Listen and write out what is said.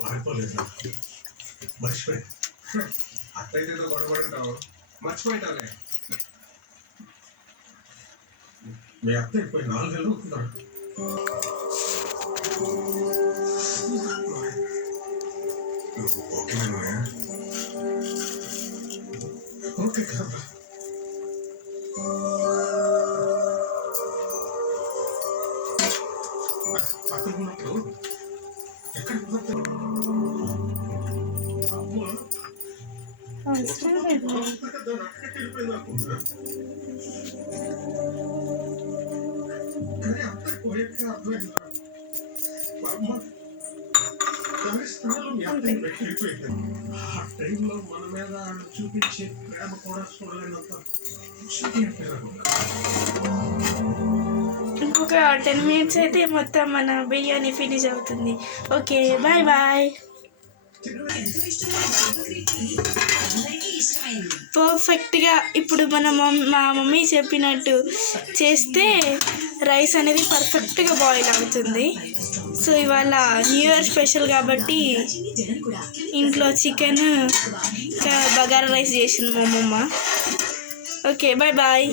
వాడిపోలేదు మర్చిపోయి అట్లయితే గొడవపడి ఉంటావు మర్చిపోయింటావులే మీ అత్త అయిపోయి 4 నెలలు అవుతున్నాడు ఓకేనా ఓకే కదా పక్కన ఉన్నప్పుడు ఎక్కడ కానీ అంతా పోయాక అర్థమైంది ఆ టైంలో మన మీద చూపించే ప్రేమ కూడా చూడలేనంత ఇంకొక 10 minutes అయితే మొత్తం మన బిర్యానీ ఫినిష్ అవుతుంది. Okay bye bye. పర్ఫెక్ట్గా ఇప్పుడు మా మమ్మీ చెప్పినట్టు చేస్తే రైస్ అనేది పర్ఫెక్ట్గా బాయిల్ అవుతుంది. సో ఇవాళ న్యూ ఇయర్ స్పెషల్ కాబట్టి ఇంట్లో చికెన్ ఇంకా బగారా రైస్ చేసింది మా అమ్మమ్మ. Okay bye bye.